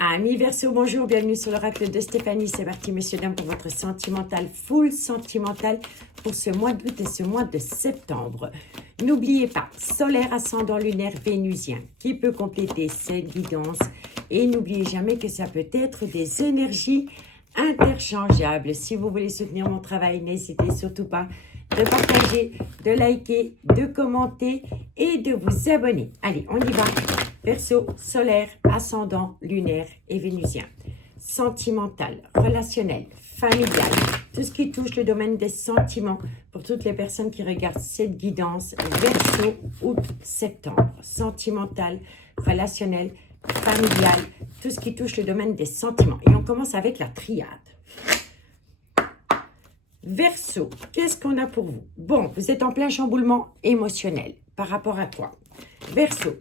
Amis Verseau, bonjour, bienvenue sur l'oracle de Stéphanie. C'est parti, messieurs, dames, pour votre sentimental, full sentimental pour ce mois d'août et ce mois de septembre. N'oubliez pas, solaire, ascendant lunaire, vénusien, qui peut compléter cette guidance. Et n'oubliez jamais que ça peut être des énergies interchangeables. Si vous voulez soutenir mon travail, n'hésitez surtout pas de partager, de liker, de commenter et de vous abonner. Allez, on y va. Verseau, solaire, ascendant, lunaire et vénusien. Sentimental, relationnel, familial, tout ce qui touche le domaine des sentiments pour toutes les personnes qui regardent cette guidance. Verseau, août, septembre. Sentimental, relationnel, familial, tout ce qui touche le domaine des sentiments. Et on commence avec la triade. Verseau, qu'est-ce qu'on a pour vous? Bon, vous êtes en plein chamboulement émotionnel. Par rapport à quoi? Verseau,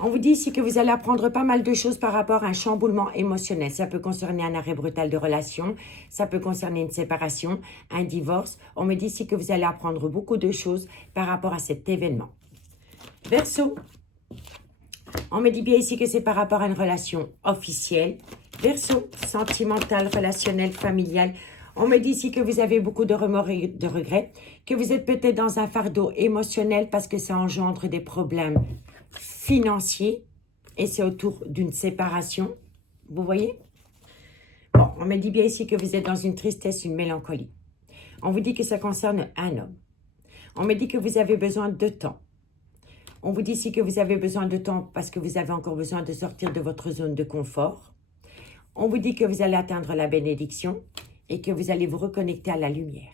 on vous dit ici que vous allez apprendre pas mal de choses par rapport à un chamboulement émotionnel. Ça peut concerner un arrêt brutal de relation, ça peut concerner une séparation, un divorce. On me dit ici que vous allez apprendre beaucoup de choses par rapport à cet événement. Verseau, on me dit bien ici que c'est par rapport à une relation officielle. Verseau, sentimental, relationnel, familial. On me dit ici que vous avez beaucoup de remords et de regrets, que vous êtes peut-être dans un fardeau émotionnel parce que ça engendre des problèmes financiers et c'est autour d'une séparation. Vous voyez? Bon, on me dit bien ici que vous êtes dans une tristesse, une mélancolie. On vous dit que ça concerne un homme. On me dit que vous avez besoin de temps. On vous dit ici que vous avez besoin de temps parce que vous avez encore besoin de sortir de votre zone de confort. On vous dit que vous allez atteindre la bénédiction et que vous allez vous reconnecter à la lumière.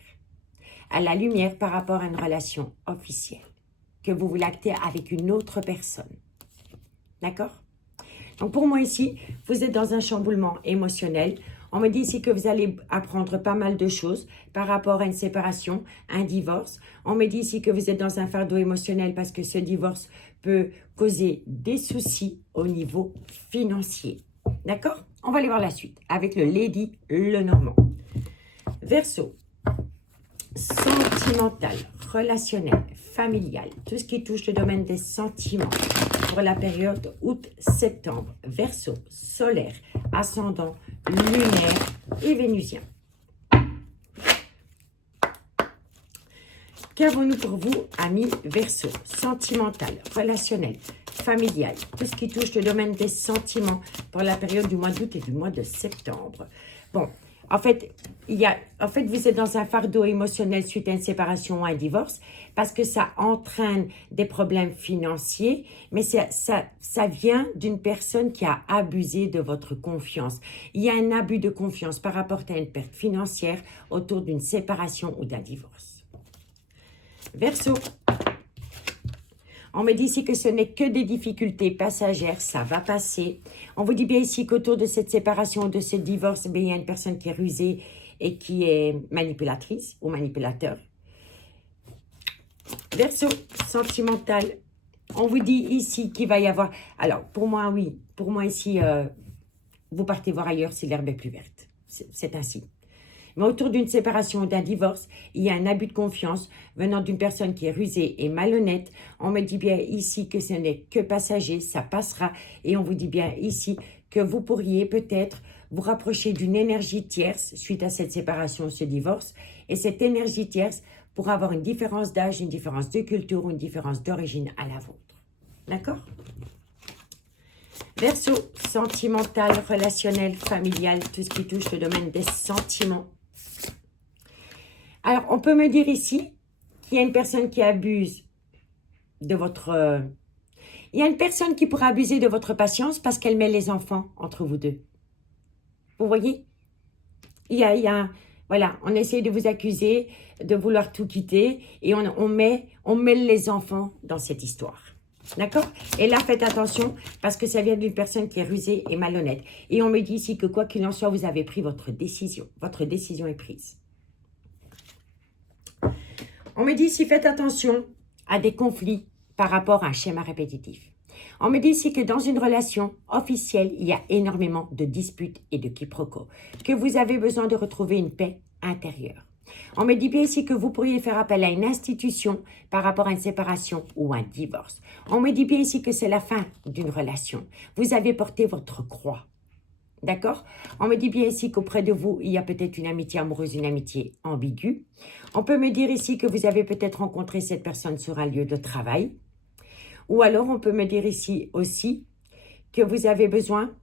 À la lumière par rapport à une relation officielle que vous voulez acter avec une autre personne. D'accord? Donc pour moi ici, vous êtes dans un chamboulement émotionnel. On me dit ici que vous allez apprendre pas mal de choses par rapport à une séparation, un divorce. On me dit ici que vous êtes dans un fardeau émotionnel parce que ce divorce peut causer des soucis au niveau financier. D'accord? On va aller voir la suite avec le Lady Lenormand. Verseau, sentimental, relationnel, familial, tout ce qui touche le domaine des sentiments pour la période août-septembre. Verseau, solaire, ascendant, lunaire et vénusien. Qu'avons-nous pour vous, amis Verseau? Sentimental, relationnel, familial, tout ce qui touche le domaine des sentiments pour la période du mois d'août et du mois de septembre. Bon, en fait, vous êtes dans un fardeau émotionnel suite à une séparation ou un divorce parce que ça entraîne des problèmes financiers, mais ça vient d'une personne qui a abusé de votre confiance. Il y a un abus de confiance par rapport à une perte financière autour d'une séparation ou d'un divorce. Verseau, on me dit ici que ce n'est que des difficultés passagères, ça va passer. On vous dit bien ici qu'autour de cette séparation, de ce divorce, il y a une personne qui est rusée et qui est manipulatrice ou manipulateur. Verseau, sentimental, on vous dit ici qu'il va y avoir... Alors, pour moi, oui, pour moi ici, vous partez voir ailleurs si l'herbe est plus verte. C'est ainsi. Mais autour d'une séparation ou d'un divorce, il y a un abus de confiance venant d'une personne qui est rusée et malhonnête. On me dit bien ici que ce n'est que passager, ça passera. Et on vous dit bien ici que vous pourriez peut-être vous rapprocher d'une énergie tierce suite à cette séparation ou ce divorce. Et cette énergie tierce pourra avoir une différence d'âge, une différence de culture ou une différence d'origine à la vôtre. D'accord? Verseau, sentimental, relationnel, familial, tout ce qui touche le domaine des sentiments. Alors, on peut me dire ici qu'il y a une personne qui abuse de votre... il y a une personne qui pourra abuser de votre patience parce qu'elle met les enfants entre vous deux. Vous voyez? Voilà, on essaie de vous accuser, de vouloir tout quitter et on mêle les enfants dans cette histoire. D'accord? Et là, faites attention parce que ça vient d'une personne qui est rusée et malhonnête. Et on me dit ici que quoi qu'il en soit, vous avez pris votre décision. Votre décision est prise. On me dit ici, faites attention à des conflits par rapport à un schéma répétitif. On me dit ici que dans une relation officielle, il y a énormément de disputes et de quiproquos, que vous avez besoin de retrouver une paix intérieure. On me dit bien ici que vous pourriez faire appel à une institution par rapport à une séparation ou un divorce. On me dit bien ici que c'est la fin d'une relation. Vous avez porté votre croix. D'accord? On me dit bien ici qu'auprès de vous, il y a peut-être une amitié amoureuse, une amitié ambiguë. On peut me dire ici que vous avez peut-être rencontré cette personne sur un lieu de travail. Ou alors, on peut me dire ici aussi que vous avez besoin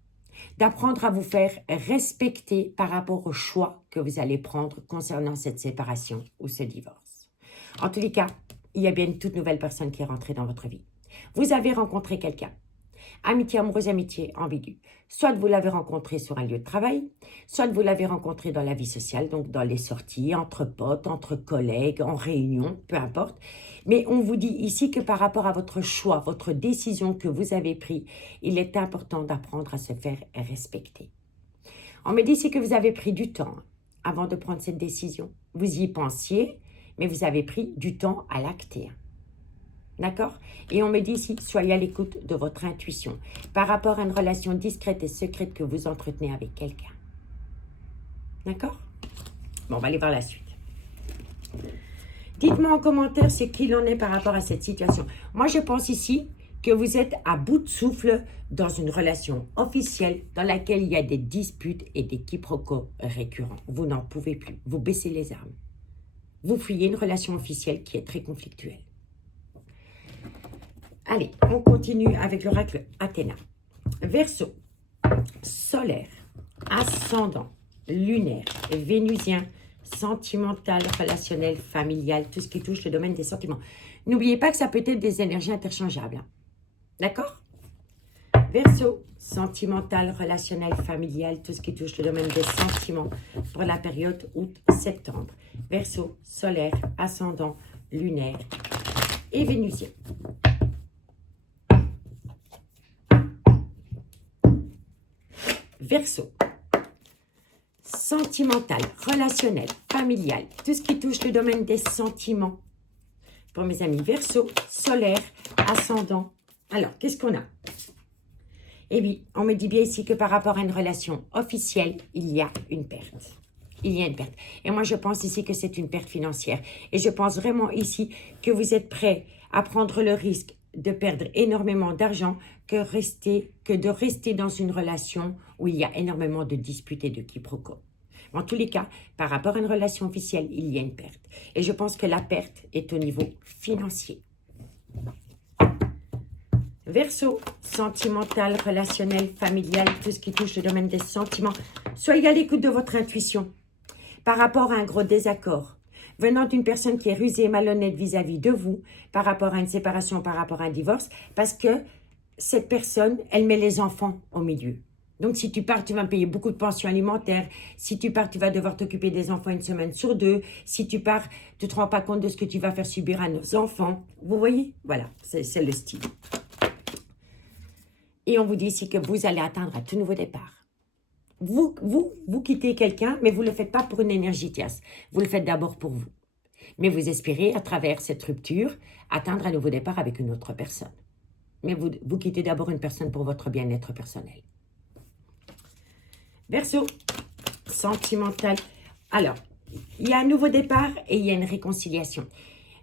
d'apprendre à vous faire respecter par rapport au choix que vous allez prendre concernant cette séparation ou ce divorce. En tous les cas, il y a bien une toute nouvelle personne qui est rentrée dans votre vie. Vous avez rencontré quelqu'un. Amitié amoureuse, amitié ambiguë. Soit vous l'avez rencontré sur un lieu de travail, soit vous l'avez rencontré dans la vie sociale, donc dans les sorties, entre potes, entre collègues, en réunion, peu importe. Mais on vous dit ici que par rapport à votre choix, votre décision que vous avez prise, il est important d'apprendre à se faire respecter. On me dit ici que vous avez pris du temps avant de prendre cette décision. Vous y pensiez, mais vous avez pris du temps à l'acter. D'accord? Et on me dit ici, soyez à l'écoute de votre intuition par rapport à une relation discrète et secrète que vous entretenez avec quelqu'un. D'accord? Bon, on va aller voir la suite. Dites-moi en commentaire ce qu'il en est par rapport à cette situation. Moi, je pense ici que vous êtes à bout de souffle dans une relation officielle dans laquelle il y a des disputes et des quiproquos récurrents. Vous n'en pouvez plus. Vous baissez les armes. Vous fuyez une relation officielle qui est très conflictuelle. Allez, on continue avec l'oracle Athéna. Verseau, solaire, ascendant, lunaire, vénusien, sentimental, relationnel, familial, tout ce qui touche le domaine des sentiments. N'oubliez pas que ça peut être des énergies interchangeables. Hein. D'accord? Verseau, sentimental, relationnel, familial, tout ce qui touche le domaine des sentiments pour la période août-septembre. Verseau, solaire, ascendant, lunaire et vénusien. Verseau, sentimental, relationnel, familial, tout ce qui touche le domaine des sentiments. Pour mes amis Verseau, solaire, ascendant. Alors, qu'est-ce qu'on a? Eh bien, on me dit bien ici que par rapport à une relation officielle, il y a une perte. Il y a une perte. Et moi, je pense ici que c'est une perte financière. Et je pense vraiment ici que vous êtes prêts à prendre le risque de perdre énormément d'argent que de rester dans une relation où il y a énormément de disputes et de quiproquos. En tous les cas, par rapport à une relation officielle, il y a une perte. Et je pense que la perte est au niveau financier. Verseau, sentimental, relationnel, familial, tout ce qui touche le domaine des sentiments. Soyez à l'écoute de votre intuition. Par rapport à un gros désaccord, venant d'une personne qui est rusée et malhonnête vis-à-vis de vous, par rapport à une séparation, par rapport à un divorce, parce que cette personne, elle met les enfants au milieu. Donc, si tu pars, tu vas me payer beaucoup de pensions alimentaires. Si tu pars, tu vas devoir t'occuper des enfants une semaine sur deux. Si tu pars, tu ne te rends pas compte de ce que tu vas faire subir à nos enfants. Vous voyez? Voilà, c'est le style. Et on vous dit ici que vous allez atteindre un tout nouveau départ. Vous quittez quelqu'un, mais vous ne le faites pas pour une énergie tierce. Vous le faites d'abord pour vous. Mais vous espérez, à travers cette rupture, atteindre un nouveau départ avec une autre personne. Mais vous quittez d'abord une personne pour votre bien-être personnel. Verseau, sentimental. Alors, il y a un nouveau départ et il y a une réconciliation.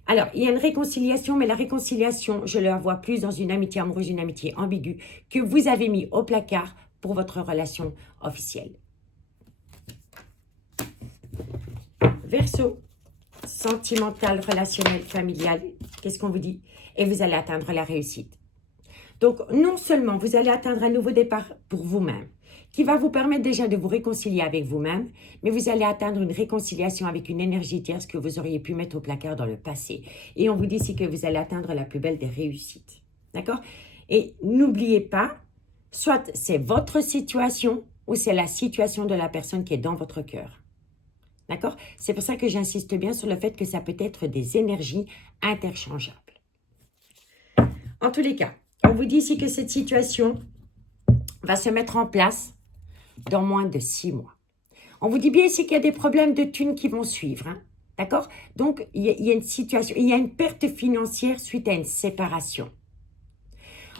Alors, il y a une réconciliation, mais la réconciliation, je la vois plus dans une amitié amoureuse, une amitié ambiguë, que vous avez mis au placard pour votre relation officielle. Verseau, sentimental, relationnel, familial, qu'est-ce qu'on vous dit? Et vous allez atteindre la réussite. Donc, non seulement vous allez atteindre un nouveau départ pour vous-même, qui va vous permettre déjà de vous réconcilier avec vous-même, mais vous allez atteindre une réconciliation avec une énergie tierce que vous auriez pu mettre au placard dans le passé. Et on vous dit ici que vous allez atteindre la plus belle des réussites. D'accord? Et n'oubliez pas, soit c'est votre situation ou c'est la situation de la personne qui est dans votre cœur. D'accord? C'est pour ça que j'insiste bien sur le fait que ça peut être des énergies interchangeables. En tous les cas, on vous dit ici que cette situation va se mettre en place dans moins de 6 mois. On vous dit bien ici qu'il y a des problèmes de thunes qui vont suivre. Hein? D'accord? Donc, il y a une situation, il y a une perte financière suite à une séparation.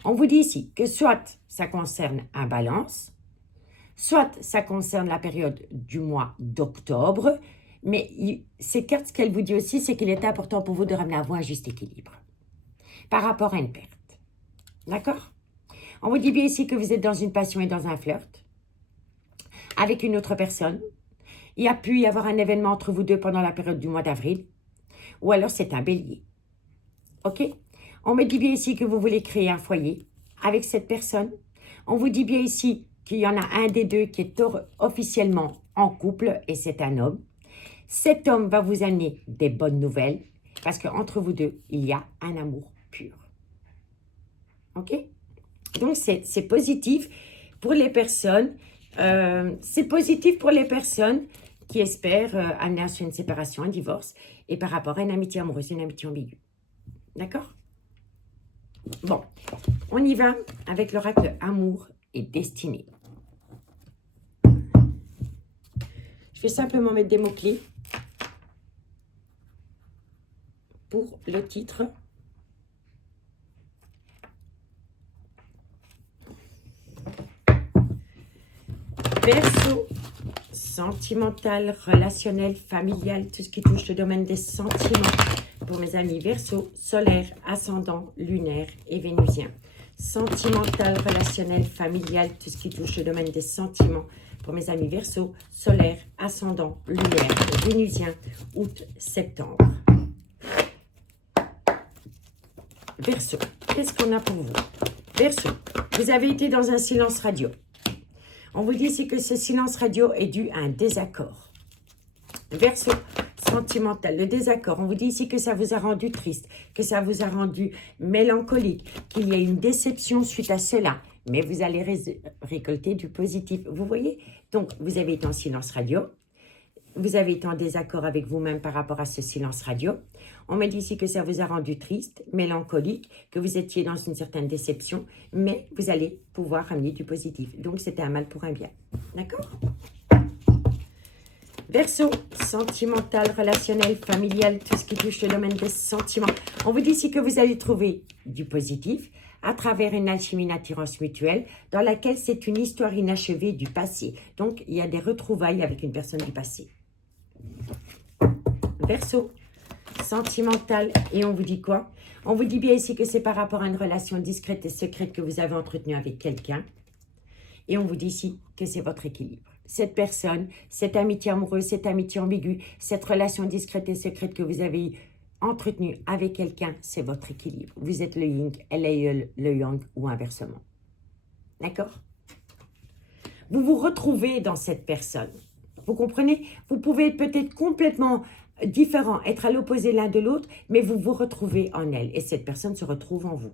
On vous dit ici que soit ça concerne un balance, soit ça concerne la période du mois d'octobre, Mais ces cartes, ce qu'elle vous dit aussi, c'est qu'il est important pour vous de ramener à vous un juste équilibre par rapport à une perte. D'accord? On vous dit bien ici que vous êtes dans une passion et dans un flirt avec une autre personne. Il y a pu y avoir un événement entre vous deux pendant la période du mois d'avril. Ou alors c'est un bélier. Ok? On me dit bien ici que vous voulez créer un foyer avec cette personne. On vous dit bien ici qu'il y en a un des deux qui est officiellement en couple et c'est un homme. Cet homme va vous amener des bonnes nouvelles parce qu'entre vous deux, il y a un amour pur. Ok? Donc, c'est positif pour les personnes. C'est positif pour les personnes qui espèrent amener sur une séparation, un divorce et par rapport à une amitié amoureuse, une amitié ambiguë. D'accord? Bon, on y va avec l'oracle amour et destinée. Je vais simplement mettre des mots-clés pour le titre. Verseau, sentimental, relationnel, familial, tout ce qui touche le domaine des sentiments. Pour mes amis Verseau, solaire, ascendant, lunaire et vénusien. Sentimental, relationnel, familial, tout ce qui touche le domaine des sentiments. Pour mes amis Verseau, solaire, ascendant, lunaire et vénusien, août, septembre. Verseau, qu'est-ce qu'on a pour vous? Verseau, vous avez été dans un silence radio. On vous dit ici que ce silence radio est dû à un désaccord. Verseau, sentimental, le désaccord. On vous dit ici que ça vous a rendu triste, que ça vous a rendu mélancolique, qu'il y a une déception suite à cela. Mais vous allez récolter du positif. Vous voyez? Donc, vous avez été en silence radio. Vous avez été en désaccord avec vous-même par rapport à ce silence radio. On me dit ici que ça vous a rendu triste, mélancolique, que vous étiez dans une certaine déception, mais vous allez pouvoir ramener du positif. Donc, c'était un mal pour un bien. D'accord? Verseau, sentimental, relationnel, familial, tout ce qui touche le domaine des sentiments. On vous dit ici que vous allez trouver du positif à travers une alchimie, une attirance mutuelle dans laquelle c'est une histoire inachevée du passé. Donc, il y a des retrouvailles avec une personne du passé. Verseau, sentimental, et on vous dit quoi? On vous dit bien ici que c'est par rapport à une relation discrète et secrète que vous avez entretenue avec quelqu'un. Et on vous dit ici que c'est votre équilibre. Cette personne, cette amitié amoureuse, cette amitié ambiguë, cette relation discrète et secrète que vous avez entretenue avec quelqu'un, c'est votre équilibre. Vous êtes le yin, elle est le yang ou inversement. D'accord? Vous vous retrouvez dans cette personne. Vous comprenez? Vous pouvez être peut-être complètement différents, être à l'opposé l'un de l'autre, mais vous vous retrouvez en elle et cette personne se retrouve en vous.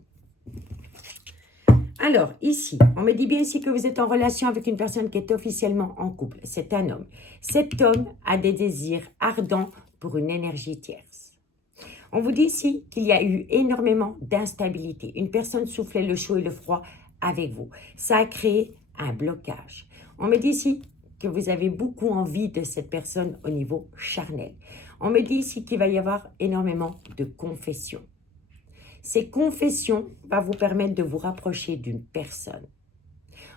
Alors, ici, on me dit bien ici que vous êtes en relation avec une personne qui est officiellement en couple. C'est un homme. Cet homme a des désirs ardents pour une énergie tierce. On vous dit ici qu'il y a eu énormément d'instabilité. Une personne soufflait le chaud et le froid avec vous. Ça a créé un blocage. On me dit ici que vous avez beaucoup envie de cette personne au niveau charnel. On me dit ici qu'il va y avoir énormément de confessions. Ces confessions vont vous permettre de vous rapprocher d'une personne.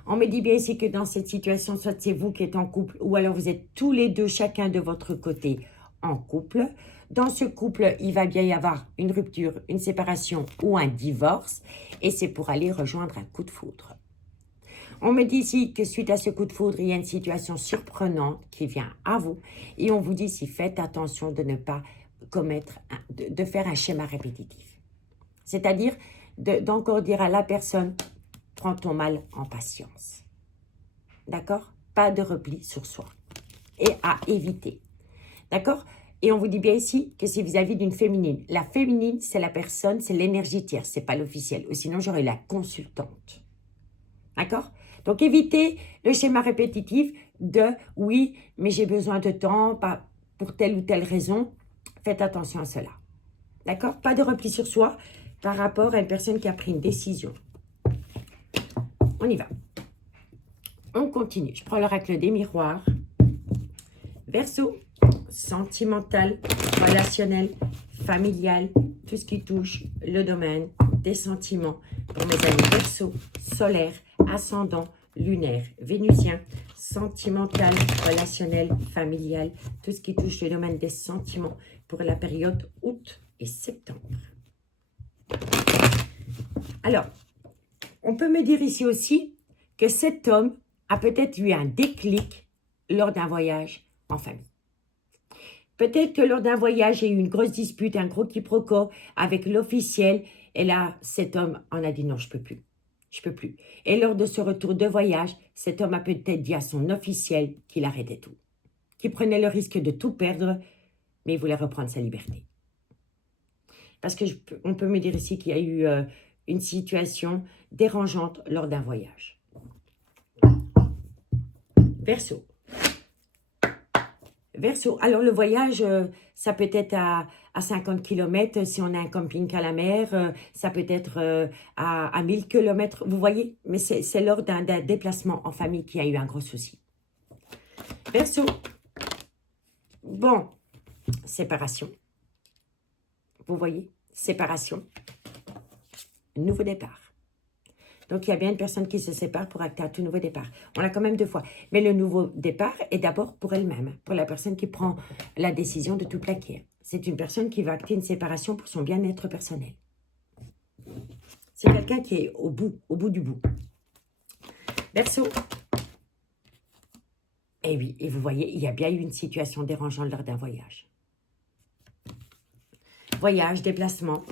On me dit bien ici que dans cette situation, soit c'est vous qui êtes en couple ou alors vous êtes tous les deux, chacun de votre côté, en couple. Dans ce couple, il va bien y avoir une rupture, une séparation ou un divorce et c'est pour aller rejoindre un coup de foudre. On me dit ici que suite à ce coup de foudre, il y a une situation surprenante qui vient à vous et on vous dit ici, faites attention de ne pas commettre, de faire un schéma répétitif. C'est-à-dire d'encore dire à la personne, prends ton mal en patience. D'accord? Pas de repli sur soi. Et à éviter. D'accord? Et on vous dit bien ici que c'est vis-à-vis d'une féminine. La féminine, c'est la personne, c'est l'énergie tierce, c'est pas l'officiel. Ou sinon, j'aurais la consultante. D'accord? Donc, évitez le schéma répétitif de « oui, mais j'ai besoin de temps pas pour telle ou telle raison ». Faites attention à cela. D'accord? Pas de repli sur soi par rapport à une personne qui a pris une décision. On y va. On continue. Je prends l'oracle des miroirs. Verseau, sentimental, relationnel, familial, tout ce qui touche le domaine des sentiments. Pour mes amis Verseau, solaire, ascendant, lunaire, vénusien, sentimental, relationnel, familial, tout ce qui touche le domaine des sentiments pour la période août et septembre. Alors, on peut me dire ici aussi que cet homme a peut-être eu un déclic lors d'un voyage en famille. Peut-être que lors d'un voyage, il y a eu une grosse dispute, un gros quiproquo avec l'officiel. Et là, cet homme en a dit non, je peux plus. Je peux plus. Et lors de ce retour de voyage, cet homme a peut-être dit à son officiel qu'il arrêtait tout. Qu'il prenait le risque de tout perdre, mais il voulait reprendre sa liberté. Parce qu'on peut me dire ici qu'il y a eu une situation dérangeante lors d'un voyage. Verseau. Verseau. Alors, le voyage, ça peut être à 50 km si on a un camping à la mer. Ça peut être à 1000 km. Vous voyez? Mais c'est lors d'un déplacement en famille qu'il y a eu un gros souci. Verseau. Bon. Séparation. Vous voyez? Séparation. Nouveau départ. Donc, il y a bien une personne qui se sépare pour acter un tout nouveau départ. On l'a quand même 2 fois. Mais le nouveau départ est d'abord pour elle-même, pour la personne qui prend la décision de tout plaquer. C'est une personne qui va acter une séparation pour son bien-être personnel. C'est quelqu'un qui est au bout du bout. Verseau. Et oui, et vous voyez, il y a bien eu une situation dérangeante lors d'un voyage. Voyage, déplacement,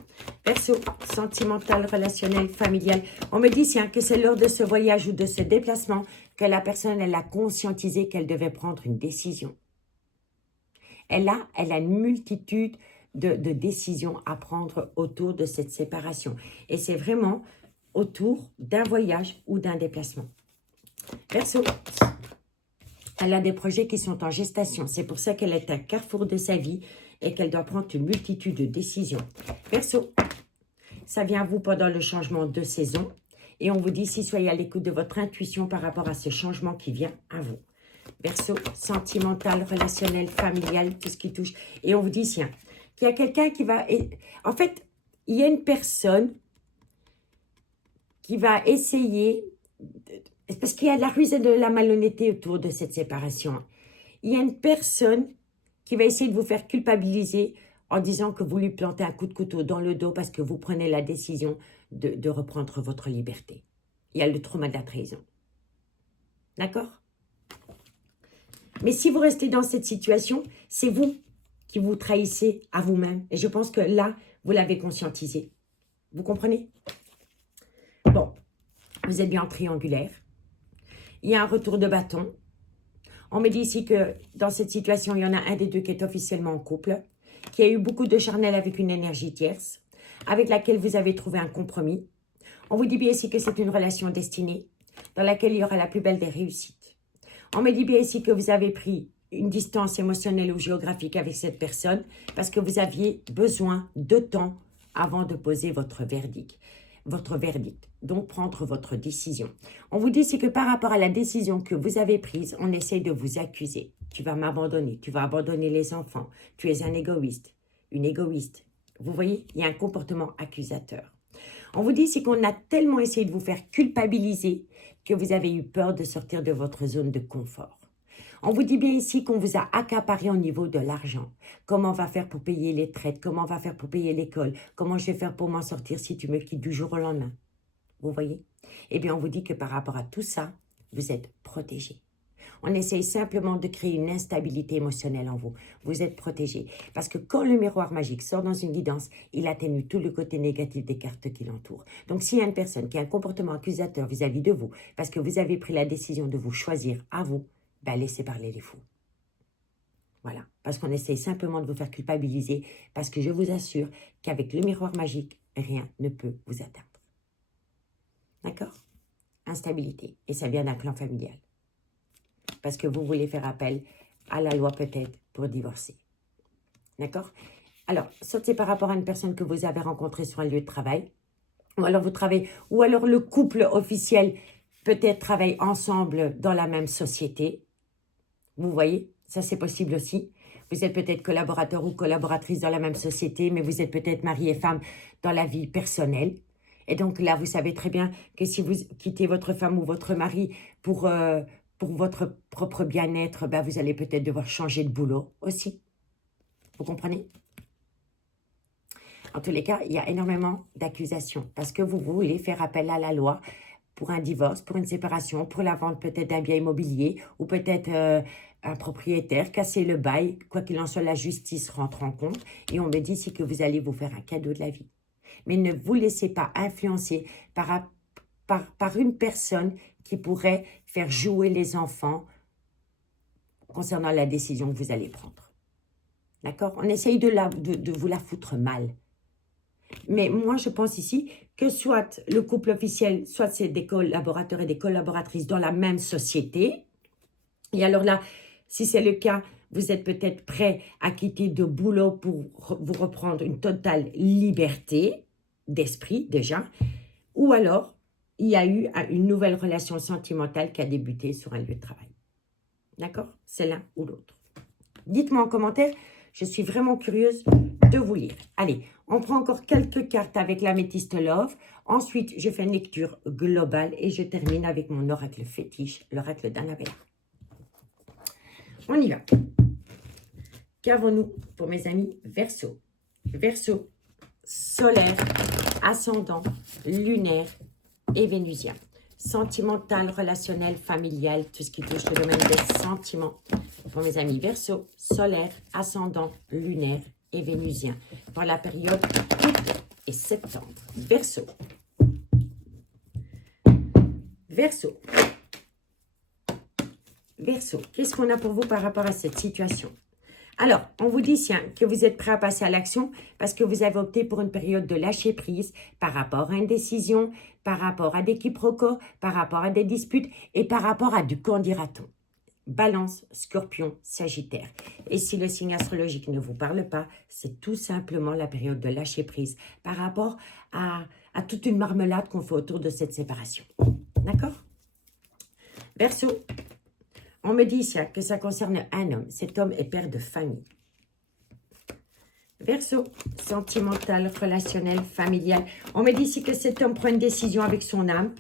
perso, sentimental, relationnel, familial. On me dit tiens, que c'est lors de ce voyage ou de ce déplacement que la personne, elle a conscientisé qu'elle devait prendre une décision. Elle a une multitude de décisions à prendre autour de cette séparation. Et c'est vraiment autour d'un voyage ou d'un déplacement. Perso, elle a des projets qui sont en gestation. C'est pour ça qu'elle est à un carrefour de sa vie et qu'elle doit prendre une multitude de décisions. Verseau, ça vient à vous pendant le changement de saison. Et on vous dit si soyez à l'écoute de votre intuition par rapport à ce changement qui vient à vous. Verseau, sentimental, relationnel, familial, tout ce qui touche. Et on vous dit tiens, qu'il y a quelqu'un qui va... En fait, il y a une personne qui va essayer... Parce qu'il y a de la ruse et de la malhonnêteté autour de cette séparation. Il y a une personne qui va essayer de vous faire culpabiliser en disant que vous lui plantez un coup de couteau dans le dos parce que vous prenez la décision de reprendre votre liberté. Il y a le trauma de la trahison. D'accord? Mais si vous restez dans cette situation, c'est vous qui vous trahissez à vous-même. Et je pense que là, vous l'avez conscientisé. Vous comprenez? Bon, vous êtes bien en triangulaire. Il y a un retour de bâton. On me dit ici que dans cette situation, il y en a un des deux qui est officiellement en couple, qui a eu beaucoup de charnel avec une énergie tierce, avec laquelle vous avez trouvé un compromis. On vous dit bien ici que c'est une relation destinée, dans laquelle il y aura la plus belle des réussites. On me dit bien ici que vous avez pris une distance émotionnelle ou géographique avec cette personne, parce que vous aviez besoin de temps avant de poser votre verdict. Donc prendre votre décision. On vous dit c'est que par rapport à la décision que vous avez prise, on essaie de vous accuser. Tu vas m'abandonner, tu vas abandonner les enfants, tu es un égoïste, une égoïste. Vous voyez, il y a un comportement accusateur. On vous dit c'est qu'on a tellement essayé de vous faire culpabiliser que vous avez eu peur de sortir de votre zone de confort. On vous dit bien ici qu'on vous a accaparé au niveau de l'argent. Comment on va faire pour payer les traites? Comment on va faire pour payer l'école? Comment je vais faire pour m'en sortir si tu me quittes du jour au lendemain? Vous voyez? Eh bien, on vous dit que par rapport à tout ça, vous êtes protégé. On essaye simplement de créer une instabilité émotionnelle en vous. Vous êtes protégé. Parce que quand le miroir magique sort dans une guidance, il atténue tout le côté négatif des cartes qui l'entourent. Donc, s'il y a une personne qui a un comportement accusateur vis-à-vis de vous, parce que vous avez pris la décision de vous choisir à vous, ben, laissez parler les fous. Voilà, parce qu'on essaye simplement de vous faire culpabiliser, parce que je vous assure qu'avec le miroir magique, rien ne peut vous atteindre. D'accord? Instabilité, et ça vient d'un clan familial. Parce que vous voulez faire appel à la loi peut-être pour divorcer. D'accord? Alors, soit c'est par rapport à une personne que vous avez rencontrée sur un lieu de travail, ou alors vous travaillez, ou alors le couple officiel peut-être travaille ensemble dans la même société. Vous voyez, ça c'est possible aussi. Vous êtes peut-être collaborateur ou collaboratrice dans la même société, mais vous êtes peut-être mari et femme dans la vie personnelle. Et donc là, vous savez très bien que si vous quittez votre femme ou votre mari pour votre propre bien-être, ben, vous allez peut-être devoir changer de boulot aussi. Vous comprenez? En tous les cas, il y a énormément d'accusations parce que vous voulez faire appel à la loi pour un divorce, pour une séparation, pour la vente peut-être d'un bien immobilier ou peut-être un propriétaire, casser le bail. Quoi qu'il en soit, la justice rentre en compte et on me dit ici que vous allez vous faire un cadeau de la vie. Mais ne vous laissez pas influencer par une personne qui pourrait faire jouer les enfants concernant la décision que vous allez prendre. D'accord? On essaye de vous la foutre mal. Mais moi, je pense ici que soit le couple officiel, soit c'est des collaborateurs et des collaboratrices dans la même société. Et alors là, si c'est le cas, vous êtes peut-être prêt à quitter de boulot pour vous reprendre une totale liberté d'esprit déjà. Ou alors, il y a eu une nouvelle relation sentimentale qui a débuté sur un lieu de travail. D'accord? C'est l'un ou l'autre. Dites-moi en commentaire, je suis vraiment curieuse de vous lire. Allez, on prend encore quelques cartes avec l'améthyste Love. Ensuite, je fais une lecture globale et je termine avec mon oracle fétiche, l'oracle d'Annabella. On y va. Qu'avons-nous pour mes amis Verseau? Verseau, solaire, ascendant, lunaire et vénusien. Sentimental, relationnel, familial, tout ce qui touche le domaine des sentiments. Pour mes amis Verseau, solaire, ascendant, lunaire et vénusien. Pour la période août et septembre. Verseau. Verseau. Verseau, qu'est-ce qu'on a pour vous par rapport à cette situation? Alors, on vous dit tiens, que vous êtes prêt à passer à l'action parce que vous avez opté pour une période de lâcher prise par rapport à une décision, par rapport à des quiproquos, par rapport à des disputes et par rapport à du qu'en dira-t-on. Balance, Scorpion, Sagittaire. Et si le signe astrologique ne vous parle pas, c'est tout simplement la période de lâcher prise par rapport à toute une marmelade qu'on fait autour de cette séparation. D'accord? Verseau. On me dit ici que ça concerne un homme. Cet homme est père de famille. Verseau, sentimental, relationnel, familial. On me dit ici que cet homme prend une décision avec son âme.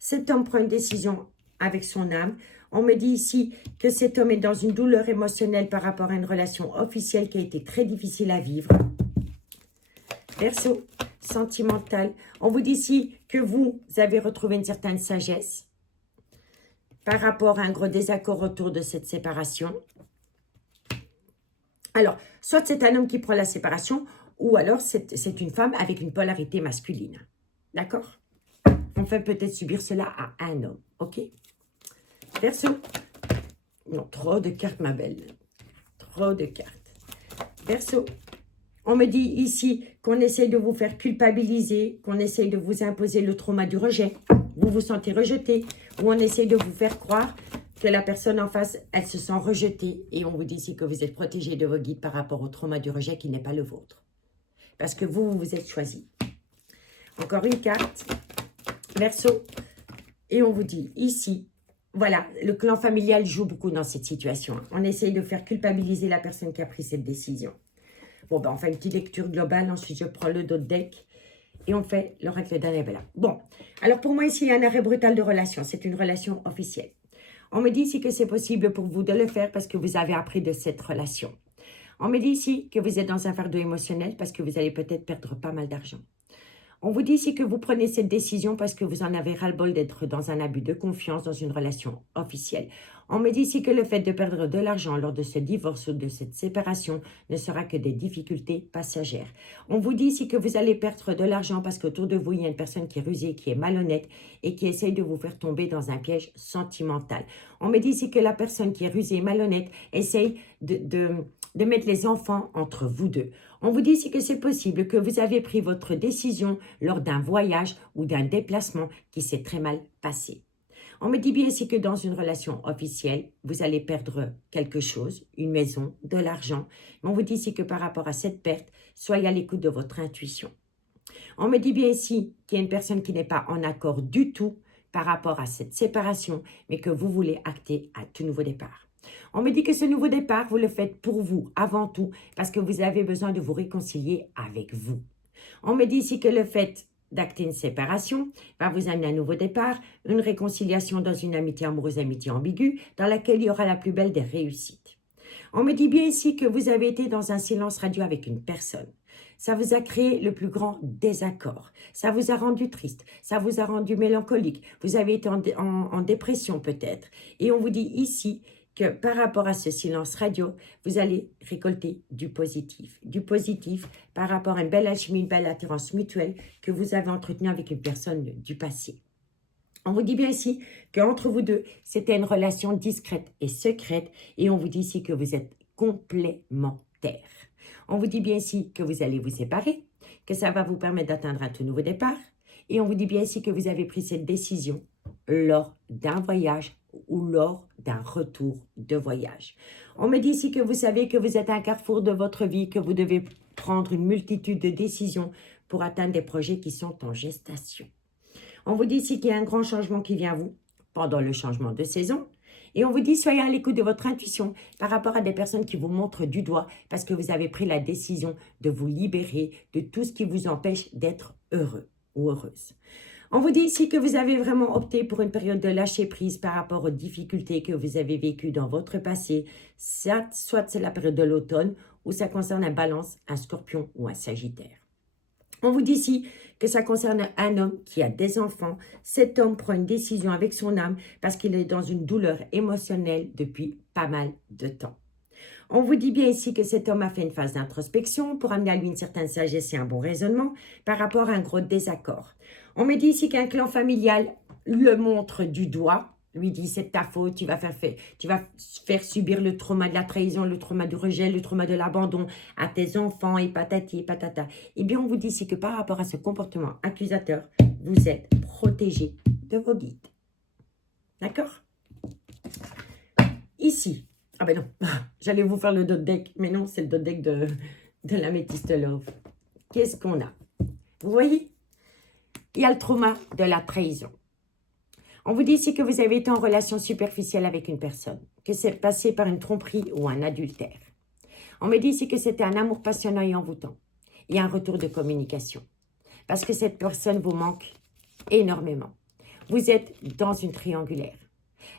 Cet homme prend une décision avec son âme. On me dit ici que cet homme est dans une douleur émotionnelle par rapport à une relation officielle qui a été très difficile à vivre. Verseau, sentimental. On vous dit ici que vous avez retrouvé une certaine sagesse par rapport à un gros désaccord autour de cette séparation. Alors, soit c'est un homme qui prend la séparation, ou alors c'est une femme avec une polarité masculine. D'accord? On fait peut-être subir cela à un homme, ok? Verseau. Non, trop de cartes, ma belle. Trop de cartes. Verseau. On me dit ici qu'on essaye de vous faire culpabiliser, qu'on essaye de vous imposer le trauma du rejet. Vous vous sentez rejeté, ou on essaye de vous faire croire que la personne en face, elle se sent rejetée. Et on vous dit ici que vous êtes protégé de vos guides par rapport au trauma du rejet qui n'est pas le vôtre. Parce que vous vous êtes choisi. Encore une carte. Verseau. Et on vous dit ici, voilà, le clan familial joue beaucoup dans cette situation. On essaye de faire culpabiliser la personne qui a pris cette décision. Bon, ben, on fait une petite lecture globale. Ensuite, je prends le dos de deck. Et on fait l'oracle d'Annabella. Bon, alors pour moi ici, il y a un arrêt brutal de relation. C'est une relation officielle. On me dit ici que c'est possible pour vous de le faire parce que vous avez appris de cette relation. On me dit ici que vous êtes dans un fardeau émotionnel parce que vous allez peut-être perdre pas mal d'argent. On vous dit ici que vous prenez cette décision parce que vous en avez ras-le-bol d'être dans un abus de confiance dans une relation officielle. On me dit ici que le fait de perdre de l'argent lors de ce divorce ou de cette séparation ne sera que des difficultés passagères. On vous dit ici que vous allez perdre de l'argent parce qu'autour de vous, il y a une personne qui est rusée, qui est malhonnête et qui essaye de vous faire tomber dans un piège sentimental. On me dit ici que la personne qui est rusée et malhonnête essaye de mettre les enfants entre vous deux. On vous dit ici que c'est possible que vous avez pris votre décision lors d'un voyage ou d'un déplacement qui s'est très mal passé. On me dit bien ici que dans une relation officielle, vous allez perdre quelque chose, une maison, de l'argent. Mais on vous dit ici que par rapport à cette perte, soyez à l'écoute de votre intuition. On me dit bien ici qu'il y a une personne qui n'est pas en accord du tout par rapport à cette séparation, mais que vous voulez acter un tout nouveau départ. On me dit que ce nouveau départ, vous le faites pour vous, avant tout, parce que vous avez besoin de vous réconcilier avec vous. On me dit ici que le fait d'acter une séparation, va vous amener à un nouveau départ, une réconciliation dans une amitié amoureuse, amitié ambiguë, dans laquelle il y aura la plus belle des réussites. On me dit bien ici que vous avez été dans un silence radio avec une personne. Ça vous a créé le plus grand désaccord. Ça vous a rendu triste. Ça vous a rendu mélancolique. Vous avez été en dépression peut-être. Et on vous dit ici que par rapport à ce silence radio, vous allez récolter du positif. Du positif par rapport à une belle alchimie, une belle attirance mutuelle que vous avez entretenue avec une personne du passé. On vous dit bien ici qu'entre vous deux, c'était une relation discrète et secrète. Et on vous dit ici que vous êtes complémentaires. On vous dit bien ici que vous allez vous séparer, que ça va vous permettre d'atteindre un tout nouveau départ. Et on vous dit bien ici que vous avez pris cette décision lors d'un voyage ou lors d'un retour de voyage. On me dit ici que vous savez que vous êtes à un carrefour de votre vie, que vous devez prendre une multitude de décisions pour atteindre des projets qui sont en gestation. On vous dit ici qu'il y a un grand changement qui vient à vous pendant le changement de saison. Et on vous dit, soyez à l'écoute de votre intuition par rapport à des personnes qui vous montrent du doigt parce que vous avez pris la décision de vous libérer de tout ce qui vous empêche d'être heureux ou heureuse. On vous dit ici que vous avez vraiment opté pour une période de lâcher prise par rapport aux difficultés que vous avez vécues dans votre passé. Soit c'est la période de l'automne ou ça concerne un Balance, un Scorpion ou un Sagittaire. On vous dit ici que ça concerne un homme qui a des enfants. Cet homme prend une décision avec son âme parce qu'il est dans une douleur émotionnelle depuis pas mal de temps. On vous dit bien ici que cet homme a fait une phase d'introspection pour amener à lui une certaine sagesse et un bon raisonnement par rapport à un gros désaccord. On me dit ici qu'un clan familial le montre du doigt, lui dit c'est ta faute, tu vas faire subir le trauma de la trahison, le trauma du rejet, le trauma de l'abandon à tes enfants et patati et patata. Eh bien, on vous dit ici que par rapport à ce comportement accusateur, vous êtes protégé de vos guides. D'accord? Ici, ah ben non, j'allais vous faire le dot deck, mais non, c'est le dot deck de l'Améthyste Love. Qu'est-ce qu'on a? Vous voyez? Il y a le trauma de la trahison. On vous dit ici que vous avez été en relation superficielle avec une personne, que c'est passé par une tromperie ou un adultère. On me dit ici que c'était un amour passionnant et envoûtant. Il y a un retour de communication. Parce que cette personne vous manque énormément. Vous êtes dans une triangulaire.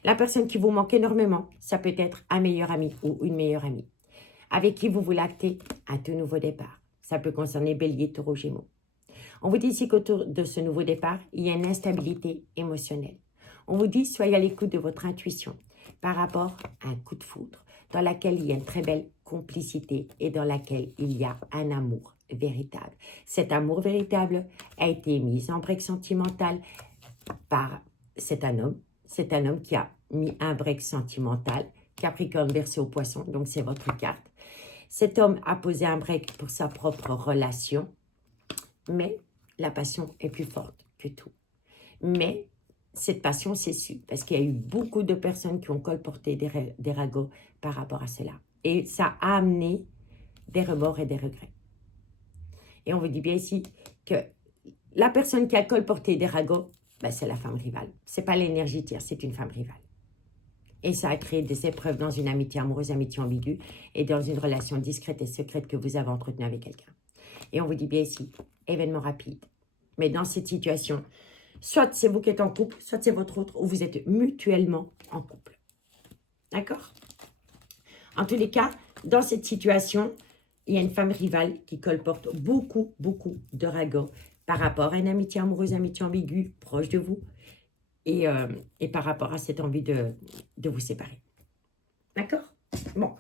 La personne qui vous manque énormément, ça peut être un meilleur ami ou une meilleure amie, avec qui vous voulez acter un tout nouveau départ. Ça peut concerner Bélier, Taureau, Gémeaux. On vous dit ici qu'autour de ce nouveau départ, il y a une instabilité émotionnelle. On vous dit, soyez à l'écoute de votre intuition par rapport à un coup de foudre dans laquelle il y a une très belle complicité et dans laquelle il y a un amour véritable. Cet amour véritable a été mis en break sentimental par c'est un homme qui a mis un break sentimental, Capricorne, Verseau, Poisson, donc c'est votre carte. Cet homme a posé un break pour sa propre relation, mais la passion est plus forte que tout. Mais cette passion s'est su parce qu'il y a eu beaucoup de personnes qui ont colporté des ragots par rapport à cela. Et ça a amené des remords et des regrets. Et on vous dit bien ici que la personne qui a colporté des ragots, ben c'est la femme rivale. Ce n'est pas l'énergie tierce, c'est une femme rivale. Et ça a créé des épreuves dans une amitié amoureuse, amitié ambiguë et dans une relation discrète et secrète que vous avez entretenue avec quelqu'un. Et on vous dit bien ici, événement rapide. Mais dans cette situation, soit c'est vous qui êtes en couple, soit c'est votre autre, ou vous êtes mutuellement en couple. D'accord? En tous les cas, dans cette situation, il y a une femme rivale qui colporte beaucoup de ragots par rapport à une amitié amoureuse, amitié ambiguë, proche de vous, et par rapport à cette envie de vous séparer. D'accord? Bon.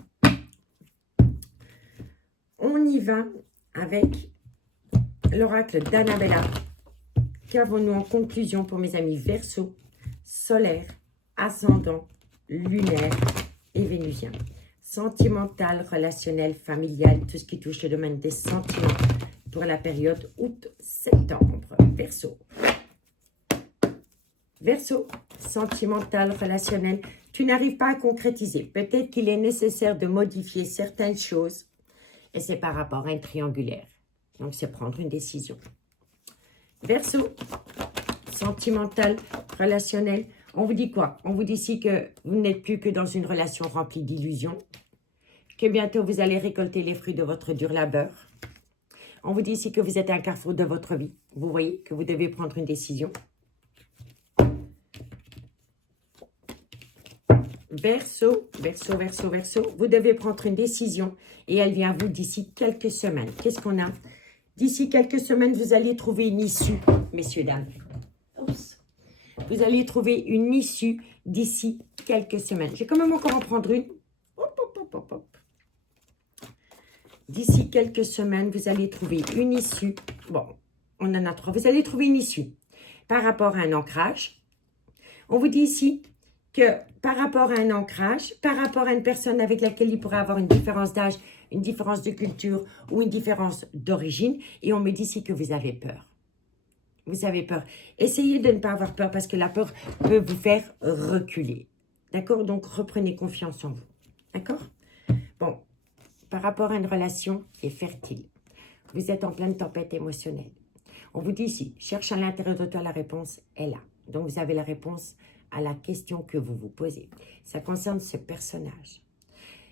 On y va avec l'oracle d'Annabella. Qu'avons-nous en conclusion pour mes amis Verseau, solaire, ascendant, lunaire et vénusien? Sentimental, relationnel, familial, tout ce qui touche le domaine des sentiments pour la période août-septembre. Verseau. Verseau, sentimental, relationnel, tu n'arrives pas à concrétiser. Peut-être qu'il est nécessaire de modifier certaines choses et c'est par rapport à un triangulaire. Donc, c'est prendre une décision. Verseau, sentimental, relationnel. On vous dit quoi? On vous dit ici que vous n'êtes plus que dans une relation remplie d'illusions, que bientôt vous allez récolter les fruits de votre dur labeur. On vous dit ici que vous êtes à un carrefour de votre vie, Vous voyez que vous devez prendre une décision. Verseau, Verseau, Verseau, Verseau, vous devez prendre une décision et elle vient à vous d'ici quelques semaines. Qu'est-ce qu'on a? D'ici quelques semaines, vous allez trouver une issue, messieurs, dames. Oups. Vous allez trouver une issue d'ici quelques semaines. Je vais quand même encore en prendre une. Hop, hop, hop, hop, hop. D'ici quelques semaines, vous allez trouver une issue. Bon, on en a 3. Vous allez trouver une issue par rapport à un ancrage. On vous dit ici que par rapport à un ancrage, par rapport à une personne avec laquelle il pourrait avoir une différence d'âge, une différence de culture ou une différence d'origine. Et on me dit ici que vous avez peur. Vous avez peur. Essayez de ne pas avoir peur parce que la peur peut vous faire reculer. D'accord? Donc, reprenez confiance en vous. D'accord? Bon, par rapport à une relation qui est fertile, vous êtes en pleine tempête émotionnelle. On vous dit ici, cherche à l'intérieur de toi, la réponse est là. Donc, vous avez la réponse à la question que vous vous posez. Ça concerne ce personnage.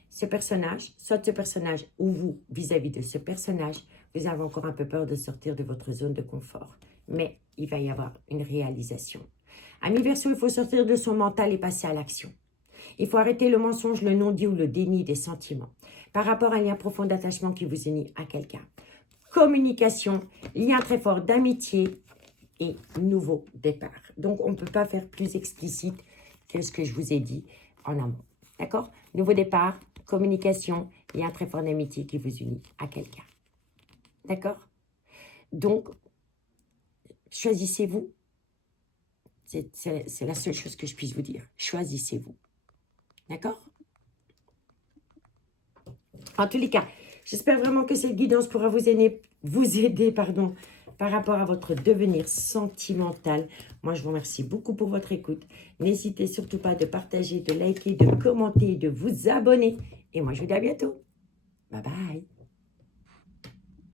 Ce personnage, soit ce personnage ou vous, vis-à-vis de ce personnage, vous avez encore un peu peur de sortir de votre zone de confort. Mais il va y avoir une réalisation. Ami Verseau, il faut sortir de son mental et passer à l'action. Il faut arrêter le mensonge, le non-dit ou le déni des sentiments. Par rapport à un lien profond d'attachement qui vous unit à quelqu'un. Communication, lien très fort d'amitié et nouveau départ. Donc, on ne peut pas faire plus explicite que ce que je vous ai dit en amont. D'accord? Nouveau départ, communication, lien très fort d'amitié qui vous unit à quelqu'un. D'accord? Donc, choisissez-vous. C'est la seule chose que je puisse vous dire. Choisissez-vous. D'accord? En tous les cas, j'espère vraiment que cette guidance pourra vous aider par rapport à votre devenir sentimental. Moi, je vous remercie beaucoup pour votre écoute. N'hésitez surtout pas de partager, de liker, de commenter, de vous abonner. Et moi, je vous dis à bientôt. Bye bye.